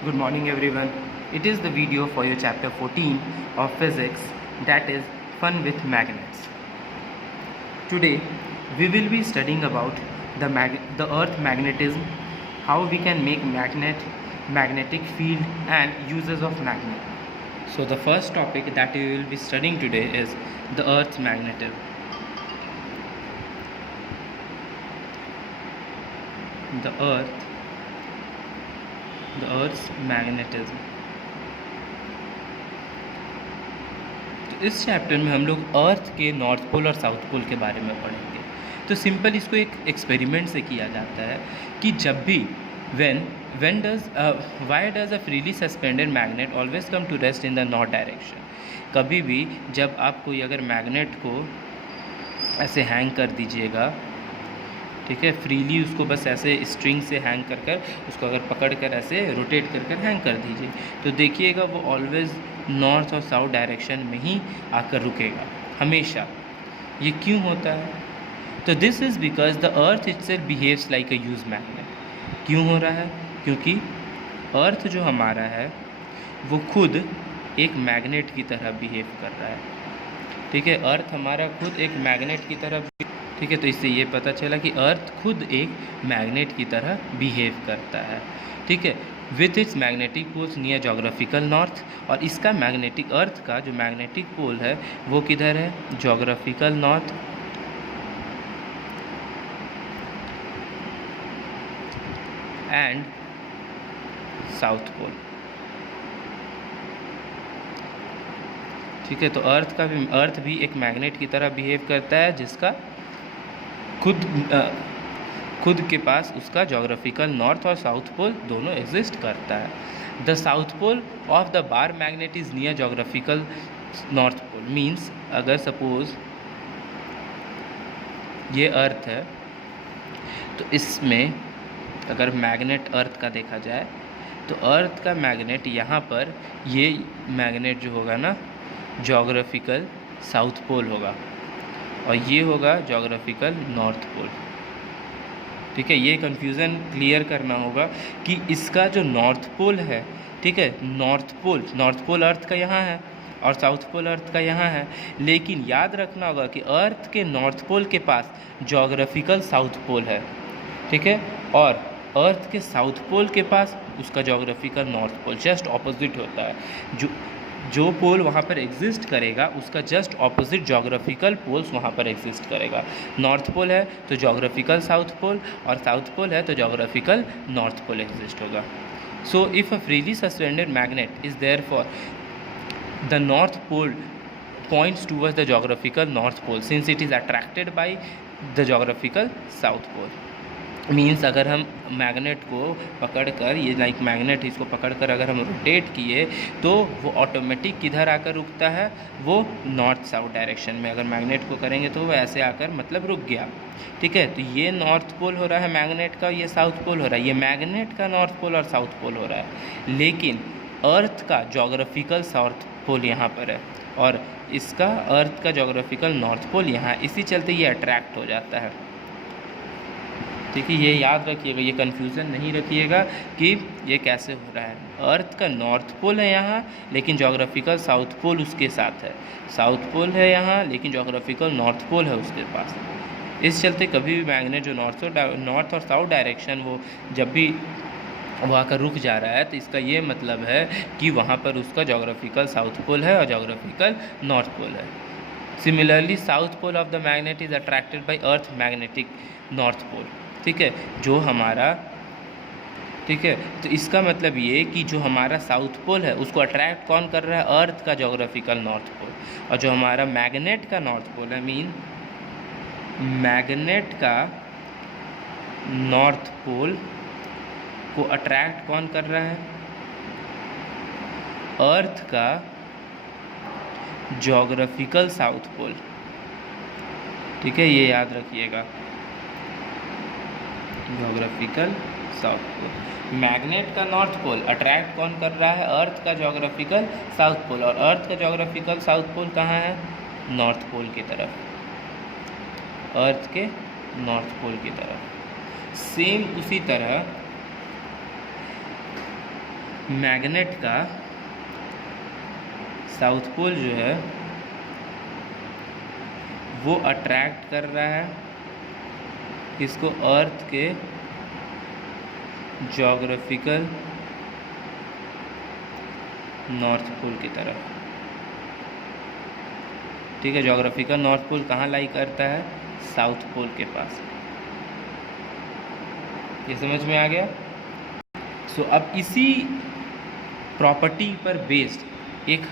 Good morning everyone. It is the video for your chapter 14 of physics, that is fun with magnets. Today we will be studying about the earth magnetism, how we can make magnetic field and uses of magnet. So the first topic that we will be studying today is the earth's magnetism. The earth's magnetism. तो इस chapter में हम लोग अर्थ के north pole और south पोल के बारे में पढ़ेंगे। तो सिंपल इसको एक एक्सपेरिमेंट से किया जाता है कि जब भी why does a freely suspended magnet always come to rest in the north direction. कभी भी जब आप कोई अगर मैग्नेट को ऐसे हैंग कर दीजिएगा, ठीक है, फ्रीली उसको बस ऐसे स्ट्रिंग से हैंग कर उसको अगर पकड़ कर ऐसे रोटेट कर हैंग कर दीजिए, तो देखिएगा वो ऑलवेज़ नॉर्थ और साउथ डायरेक्शन में ही आकर रुकेगा हमेशा। ये क्यों होता है? तो this is because the earth itself behaves like a use magnet. क्यों हो रहा है? क्योंकि अर्थ जो हमारा है वो खुद एक मैग्नेट की तरह बिहेव कर रहा है, ठीक है। अर्थ हमारा खुद एक मैग्नेट की तरह, ठीक है। तो इससे ये पता चला कि अर्थ खुद एक मैग्नेट की तरह बिहेव करता है, ठीक है, with its magnetic poles near geographical north. और इसका मैग्नेटिक, अर्थ का जो मैग्नेटिक पोल है वो किधर है? Geographical north and south pole, ठीक है। तो अर्थ भी एक मैग्नेट की तरह बिहेव करता है, जिसका खुद के पास उसका जोग्राफिकल नॉर्थ और साउथ पोल दोनों एग्जिस्ट करता है। The south pole of the bar magnet is near geographical north pole. Means अगर सपोज ये अर्थ है, तो इसमें अगर मैग्नेट अर्थ का देखा जाए तो अर्थ का मैग्नेट यहाँ पर, ये मैग्नेट जो होगा ना, जोग्राफिकल साउथ पोल होगा और ये होगा जोग्राफिकल नॉर्थ पोल, ठीक है। ये कन्फ्यूज़न क्लियर करना होगा कि इसका जो नॉर्थ पोल है, ठीक है, नॉर्थ पोल अर्थ का यहाँ है और साउथ पोल अर्थ का यहाँ है। लेकिन याद रखना होगा कि अर्थ के नॉर्थ पोल के पास जोग्राफिकल साउथ पोल है, ठीक है, और अर्थ के साउथ पोल के पास उसका geographical north pole just opposite होता है। जो पोल वहाँ पर एग्जिस्ट करेगा उसका जस्ट ऑपोजिट जोग्राफिकल पोल्स वहाँ पर एग्जिस्ट करेगा। नॉर्थ पोल है तो जोग्राफिकल साउथ पोल, और साउथ पोल है तो जोग्राफिकल नॉर्थ पोल एग्जिस्ट होगा। So if a freely suspended magnet is there for the north pole points towards the geographical north pole since it is attracted by the geographical south pole। Means अगर हम magnet को पकड़कर, ये like magnet इसको पकड़कर अगर हम rotate किए तो वो ऑटोमेटिक किधर आकर रुकता है? वो नॉर्थ साउथ डायरेक्शन में। अगर मैग्नेट को करेंगे तो वो ऐसे आकर मतलब रुक गया, ठीक है। तो ये नॉर्थ पोल हो रहा है मैग्नेट का, ये साउथ पोल हो रहा है, ये मैग्नेट का नॉर्थ पोल और साउथ पोल हो रहा है। लेकिन अर्थ का जोग्राफिकल साउथ पोल यहाँ पर है और इसका अर्थ का जोग्राफिकल नॉर्थ पोल यहाँ है। इसी चलते ये अट्रैक्ट हो जाता है, ठीक है। ये याद रखिएगा, ये कन्फ्यूज़न नहीं रखिएगा कि ये कैसे हो रहा है। अर्थ का नॉर्थ पोल है यहाँ, लेकिन जोग्राफिकल साउथ पोल उसके साथ है। साउथ पोल है यहाँ, लेकिन जोग्राफिकल नॉर्थ पोल है उसके पास। इस चलते कभी भी मैग्नेट जो नॉर्थ और साउथ डायरेक्शन वो जब भी वो आकर रुक जा रहा है, तो इसका ये मतलब है कि वहाँ पर उसका जोग्राफिकल साउथ पोल है और जोग्राफिकल नॉर्थ पोल है। Similarly south pole of the magnet is attracted by earth magnetic north pole, ठीक है, जो हमारा, ठीक है। तो इसका मतलब ये कि जो हमारा साउथ पोल है उसको अट्रैक्ट कौन कर रहा है? अर्थ का जोग्राफिकल नॉर्थ पोल। और जो हमारा मैग्नेट का नॉर्थ पोल है, मैग्नेट का नॉर्थ पोल को अट्रैक्ट कौन कर रहा है? अर्थ का जोग्राफिकल साउथ पोल, ठीक है, ये याद रखिएगा, जोग्राफिकल साउथ पोल। मैग्नेट का नॉर्थ पोल अट्रैक्ट कौन कर रहा है? अर्थ का जोग्राफिकल साउथ पोल। और अर्थ का जोग्राफिकल साउथ पोल कहाँ है? नॉर्थ पोल की तरफ, अर्थ के नॉर्थ पोल की तरफ। सेम उसी तरह मैग्नेट का साउथ पोल जो है वो अट्रैक्ट कर रहा है इसको अर्थ के ज्योग्राफिकल नॉर्थ पोल की तरफ। ठीक है, ज्योग्राफिकल नॉर्थ पोल कहाँ लाई करता है? साउथ पोल के पास। ये समझ में आ गया? सो अब इसी प्रॉपर्टी पर बेस्ड एक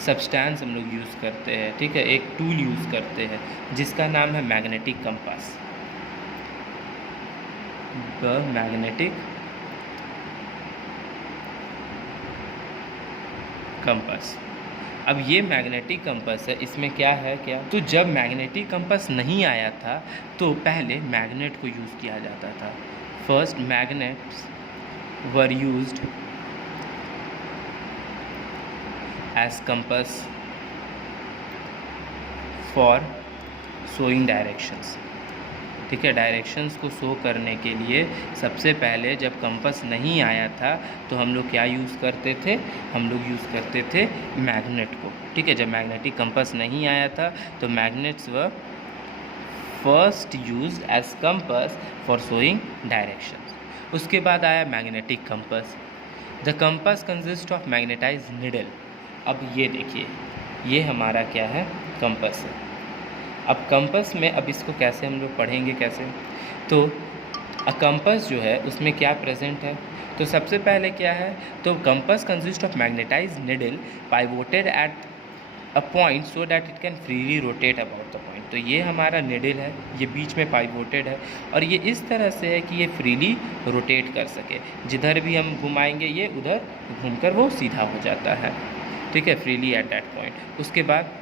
सब्सटेंस हम लोग यूज़ करते हैं। ठीक है, एक टूल यूज़ करते हैं जिसका नाम है magnetic compass. The magnetic compass. अब ये मैग्नेटिक कंपास है, इसमें क्या है क्या, तो जब मैग्नेटिक कंपास नहीं आया था तो पहले मैग्नेट को यूज़ किया जाता था। First magnets were used as compass for showing directions. ठीक है, डायरेक्शंस को शो करने के लिए सबसे पहले जब कंपास नहीं आया था तो हम लोग क्या यूज़ करते थे? हम लोग यूज़ करते थे मैग्नेट को। ठीक है, जब मैग्नेटिक कंपास नहीं आया था तो magnets were first used as compass for showing directions. उसके बाद आया magnetic compass. The compass consist of magnetize needle. अब ये देखिए, ये हमारा क्या है? कंपास है। अब कंपास में अब इसको कैसे हम लोग पढ़ेंगे कैसे? तो कंपास जो है उसमें क्या प्रेजेंट है? तो सबसे पहले क्या है? तो compass consist of magnetize needle pivoted at a point so that it can freely rotate about the point. तो ये हमारा निडल है, ये बीच में पाइवोटेड है और ये इस तरह से है कि ये फ्रीली रोटेट कर सके। जिधर भी हम घुमाएंगे ये उधर घूमकर वो सीधा हो जाता है। ठीक है, फ्रीली एट दैट पॉइंट। उसके बाद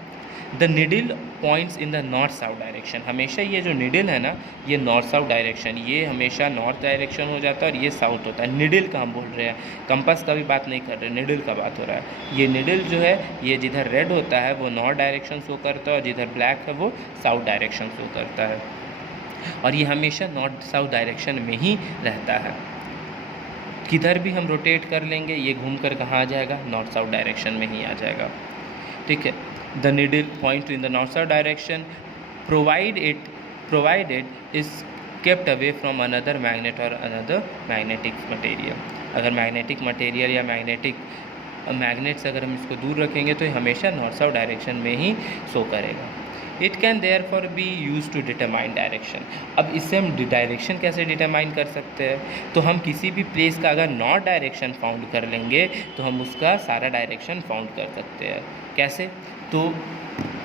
the needle points in the north south direction. हमेशा ये जो निडल है ना, ये नॉर्थ साउथ डायरेक्शन, ये हमेशा नॉर्थ डायरेक्शन हो जाता है और ये साउथ होता है। निडल का हम बोल रहे हैं, कंपास का भी बात नहीं कर रहे, निडल का बात हो रहा है। ये निडल जो है ये जिधर रेड होता है वो नॉर्थ डायरेक्शन शो करता है और जिधर ब्लैक है वो साउथ डायरेक्शन शो करता है और ये हमेशा नॉर्थ साउथ डायरेक्शन में ही रहता है। किधर भी हम रोटेट कर लेंगे ये घूम कर कहाँ आ जाएगा? नॉर्थ साउथ डायरेक्शन में ही आ जाएगा। ठीक है, the needle point in the north south direction provided is kept away from another magnet or another magnetic material। अगर मैग्नेटिक मटेरियल या मैग्नेट्स अगर हम इसको दूर रखेंगे तो ये हमेशा नॉर्थ साउथ डायरेक्शन में ही शो करेगा। It can therefore be use to determine direction. अब इससे हम डायरेक्शन कैसे डिटरमाइन कर सकते हैं? तो हम किसी भी प्लेस का अगर नॉर्थ डायरेक्शन फाउंड कर लेंगे तो हम उसका सारा डायरेक्शन फाउंड कर सकते हैं। कैसे? तो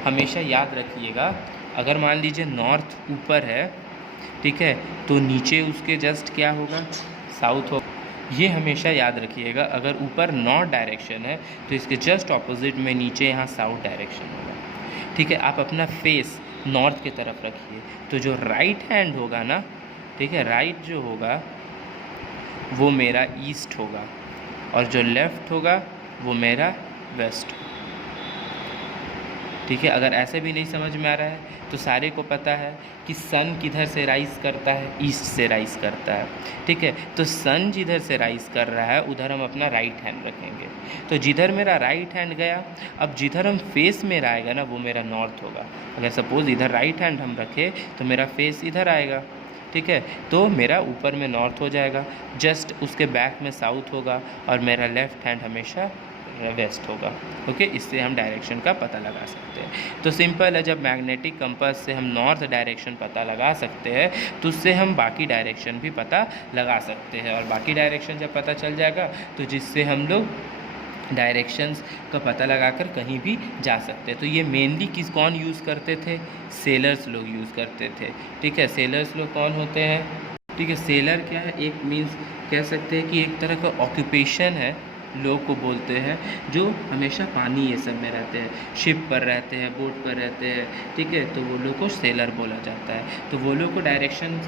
हमेशा याद रखिएगा, अगर मान लीजिए नॉर्थ ऊपर है, ठीक है, तो नीचे उसके जस्ट क्या होगा? साउथ होगा। ये हमेशा याद रखिएगा, अगर ऊपर नॉर्थ डायरेक्शन है तो इसके जस्ट ऑपोजिट में नीचे यहाँ साउथ डायरेक्शन होगा। ठीक है, आप अपना फेस नॉर्थ की तरफ रखिए तो जो राइट हैंड होगा ना, ठीक है, राइट जो होगा वो मेरा ईस्ट होगा और जो लेफ़्ट होगा वो मेरा वेस्ट। ठीक है, अगर ऐसे भी नहीं समझ में आ रहा है तो सारे को पता है कि सन किधर से राइज़ करता है? ईस्ट से राइज़ करता है। ठीक है, तो सन जिधर से राइज़ कर रहा है उधर हम अपना राइट हैंड रखेंगे। तो जिधर मेरा राइट हैंड गया, अब जिधर हम फेस मेरा आएगा ना वो मेरा नॉर्थ होगा। अगर सपोज़ इधर राइट हैंड हम रखें तो मेरा फेस इधर आएगा। ठीक है, तो मेरा ऊपर में नॉर्थ हो जाएगा, जस्ट उसके बैक में साउथ होगा और मेरा लेफ़्ट हैंड हमेशा वेस्ट होगा। ओके, इससे हम डायरेक्शन का पता लगा सकते हैं। तो सिंपल है, जब मैग्नेटिक कंपास से हम नॉर्थ डायरेक्शन पता लगा सकते हैं तो उससे हम बाकी डायरेक्शन भी पता लगा सकते हैं और बाकी डायरेक्शन जब पता चल जाएगा तो जिससे हम लोग डायरेक्शंस का पता लगाकर कहीं भी जा सकते हैं। तो ये मेनली कौन यूज़ करते थे? सेलर्स लोग यूज़ करते थे। ठीक है, सेलर्स लोग कौन होते हैं? ठीक है, सेलर क्या है? एक मीन्स कह सकते हैं कि एक तरह का ऑक्यूपेशन है, लोग को बोलते हैं जो हमेशा पानी ये सब में रहते हैं, शिप पर रहते हैं, बोट पर रहते हैं। ठीक है, तो वो लोग को सेलर बोला जाता है। तो वो लोग को डायरेक्शन,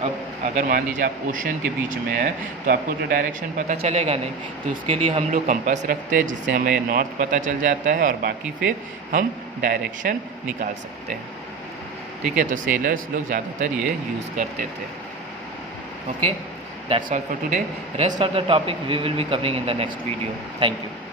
अब अगर मान लीजिए आप ओशन के बीच में है तो आपको जो डायरेक्शन पता चलेगा नहीं, तो उसके लिए हम लोग कंपास रखते हैं जिससे हमें नॉर्थ पता चल जाता है और बाकी फिर हम डायरेक्शन निकाल सकते हैं। ठीक है, तो सेलर्स लोग ज़्यादातर ये यूज़ करते थे। Okay, That's all for today. Rest of the topic we will be covering in the next video. Thank you.